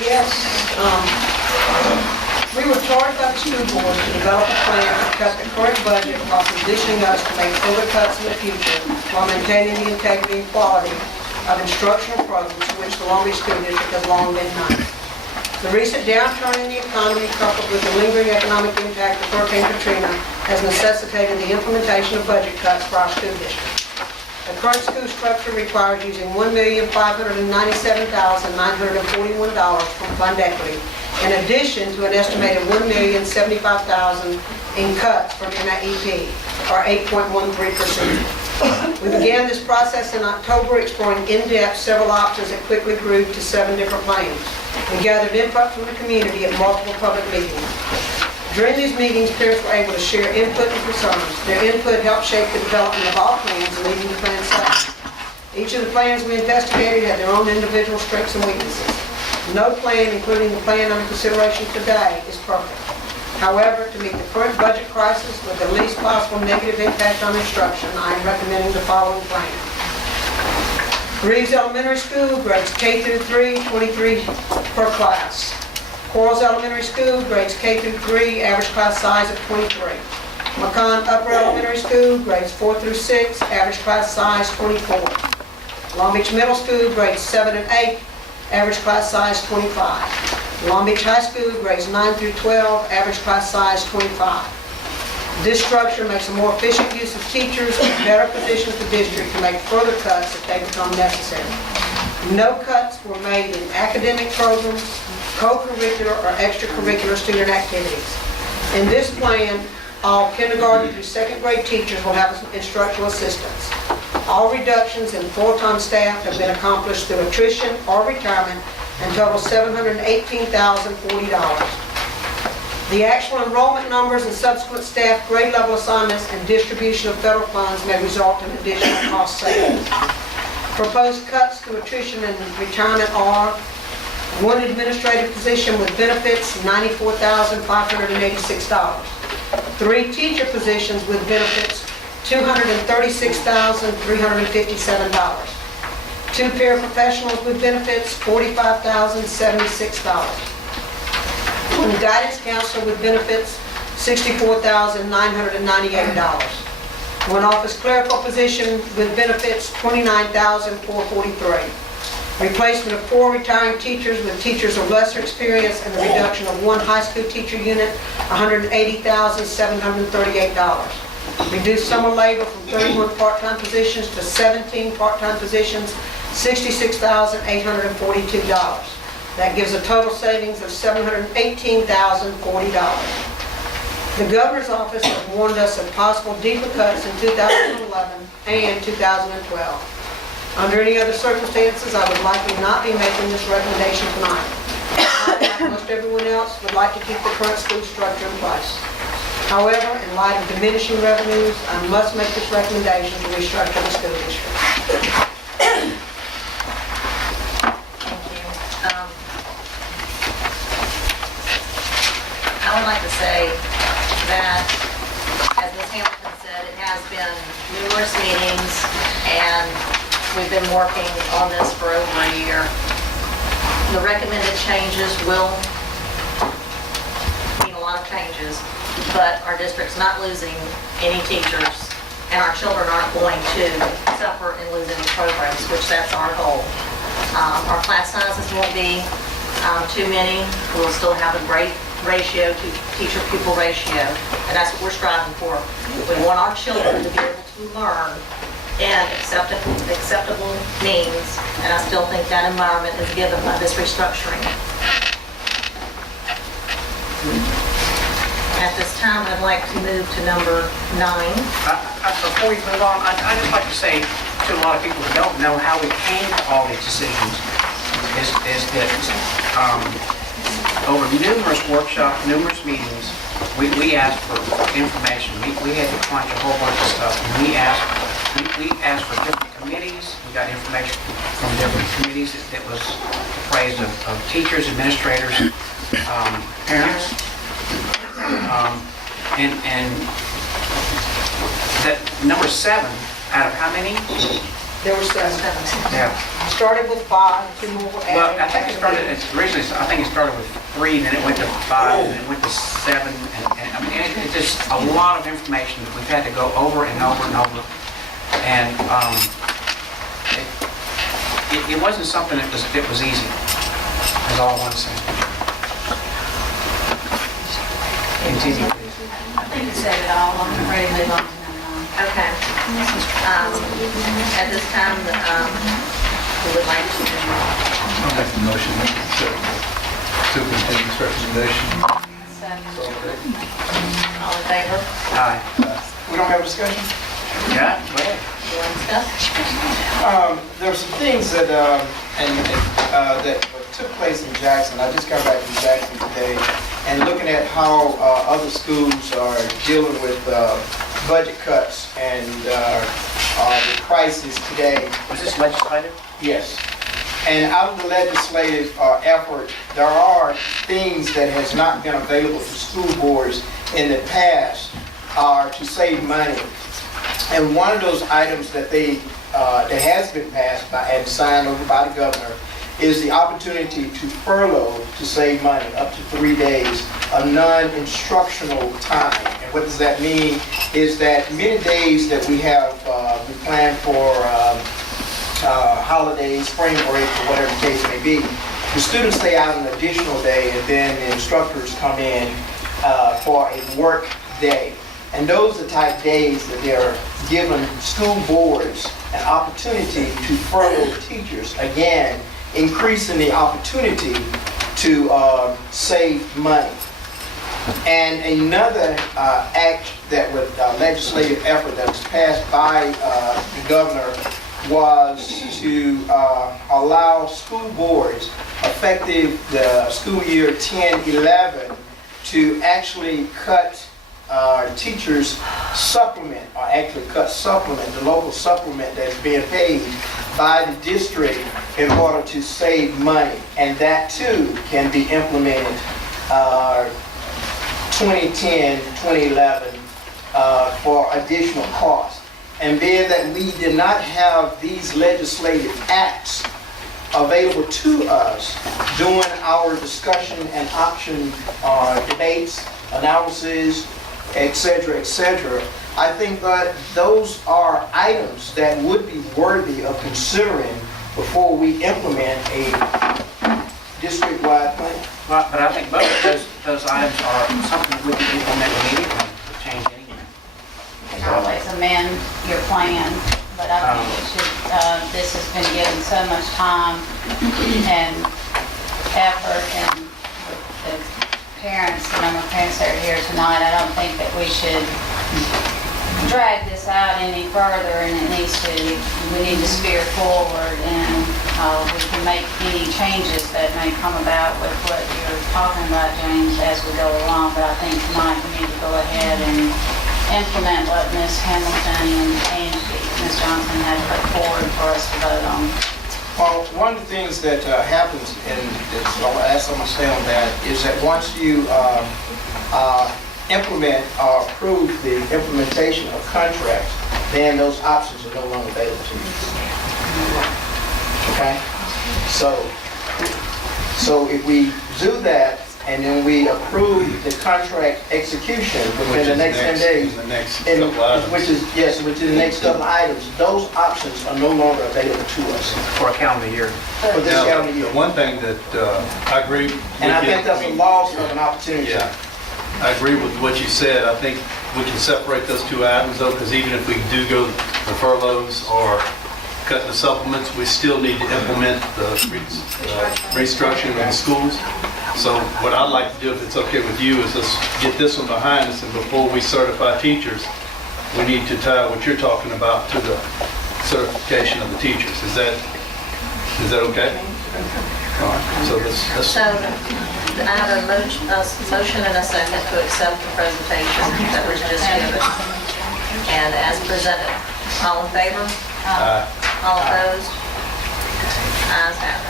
Yes, we were charged by the school board to develop a plan to cut the current budget while positioning us to make further cuts in the future while maintaining the integrity and quality of instructional programs to which the Long Beach School District has long been known. The recent downturn in the economy, coupled with the lingering economic impact of Hurricane Katrina, has necessitated the implementation of budget cuts for our school district. The current school structure requires using $1,597,941 from fund equity, in addition to an estimated $1,075,000 in cuts from NIEP, or 8.13%. We began this process in October, exploring in-depth several options that quickly grew to 7 different plans. We gathered input from the community at multiple public meetings. During these meetings, parents were able to share input and concerns. Their input helped shape the development of all plans, leading to Plan 7. Each of the plans we investigated had their own individual strengths and weaknesses. No plan, including the plan under consideration today, is perfect. However, to meet the current budget crisis with the least possible negative impact on instruction, I am recommending the following plan. Reeves Elementary School, grades K through 3, 23 per class. Quarles Elementary School, grades K through 3, average class size of 23. McCon Upper Elementary School, grades 4 through 6, average class size 24. Long Beach Middle School, grades 7 and 8, average class size 25. Long Beach High School, grades 9 through 12, average class size 25. This structure makes a more efficient use of teachers and better positions the district to make further cuts if they become necessary. No cuts were made in academic programs, co-curricular or extracurricular student activities. In this plan, all kindergarten through 2nd grade teachers will have instructional assistants. All reductions in full-time staff have been accomplished through attrition or retirement and total $718,040. The actual enrollment numbers and subsequent staff grade level assignments and distribution of federal funds may result in additional cost savings. Proposed cuts to attrition and retirement are: one administrative position with benefits, $94,586. 3 teacher positions with benefits, $236,357. 2 paraprofessionals with benefits, $45,076. 1 guidance counselor with benefits, $64,998. 1 office clerical position with benefits, $29,443. Replacement of 4 retiring teachers with teachers of lesser experience and the reduction of 1 high school teacher unit, $180,738. Reduce summer labor from 31 part-time positions to 17 part-time positions, $66,842. That gives a total savings of $718,040. The Governor's Office has warned us of possible deeper cuts in 2011 and 2012. Under any other circumstances, I would likely not be making this recommendation tonight. I, like most everyone else, would like to keep the current school structure in place. However, in light of diminishing revenues, I must make this recommendation to restructure the school district. I would like to say that, as Ms. Hamilton said, it has been numerous meetings, and we've been working on this for over a year. The recommended changes will mean a lot of changes, but our district's not losing any teachers, and our children aren't going to suffer in losing the programs, which that's our goal. Our class sizes won't be too many. We'll still have a great ratio to teacher-pupil ratio, and that's what we're striving for. We want our children to be able to learn in acceptable means, and I still think that environment is given by this restructuring. At this time, I'd like to move to number 9. Before we move on, I'd just like to say to a lot of people who don't know how we came to all these decisions is that over numerous workshops, numerous meetings, we asked for information. We had to crunch a whole bunch of stuff, and we asked for different committees. We got information from different committees that was comprised of teachers, administrators, parents, and that number 7 out of how many? There were 7. Yeah. Started with 5, 2 more were Well, added. I think it started, originally, I think it started with 3, and then it went to 5, and then it went to 7, and I mean, it's just a lot of information that we've had to go over and over and over. And it wasn't something that was easy, is all I want to say. Continue, please. I think you said it all. I'm ready to move on to number 9. Okay. At this time, we would like to, I'll make the motion to accept the superintendent's recommendation. all in favor? Aye. We don't have a discussion? Yeah, go ahead. You want to discuss? There were some things that, that took place in Jackson. I just got back from Jackson today, and looking at how other schools are dealing with budget cuts and the crisis today. Was this legislative? Yes. And out of the legislative effort, there are things that has not been available to school boards in the past to save money. And one of those items that that has been passed by and signed over by the governor is the opportunity to furlough to save money up to 3 days of non-instructional time. And what does that mean is that many days that we have we plan for holidays, spring break, or whatever the case may be, the students stay out an additional day, and then the instructors come in for a work day. And those are the type days that they're giving school boards an opportunity to furlough teachers, again, increasing the opportunity to save money. And another act that was legislative effort that was passed by the governor was to allow school boards effective the school year 10-11 to actually cut teachers' supplement, or actually cut supplement, the local supplement that's being paid by the district in order to save money. And that too can be implemented 2010, 2011 for additional costs. And being that we did not have these legislative acts available to us during our discussion and option debates, analysis, etc., I think that those are items that would be worthy of considering before we implement a district-wide plan. Well, but I think both of those items are something that we can implement immediately to change anything. You can always amend your plan, but I think it should, this has been given so much time and effort, and the parents, the number of parents that are here tonight, I don't think that we should drag this out any further, and we need to steer forward, and we can make any changes that may come about with what you're talking about, James, as we go along. But I think tonight we need to go ahead and implement what Ms. Hamilton and Ms. Johnson had put forward for us to vote on. Well, one of the things that happens, and I'll ask someone to stay on that, is that once you implement or approve the implementation of contracts, then those options are no longer available to you. Okay? So if we do that, and then we approve the contract execution within the next 10 days, The next couple items. which is the next couple items, those options are no longer available to us For a calendar year. for this Now, calendar year. the one thing that I agree with And I you- think that's a loss of an opportunity. Yeah, I agree with what you said. I think we can separate those two items though, because even if we do go the furloughs or cut the supplements, we still need to implement the restructuring of the schools. So what I'd like to do, if it's okay with you, is let's get this one behind us, and before we certify teachers, we need to tie what you're talking about to the certification of the teachers. Is that okay? All right, so let's So I have a motion and a second to accept the presentation that was just given and as presented. All in favor? All opposed? Ayes have it.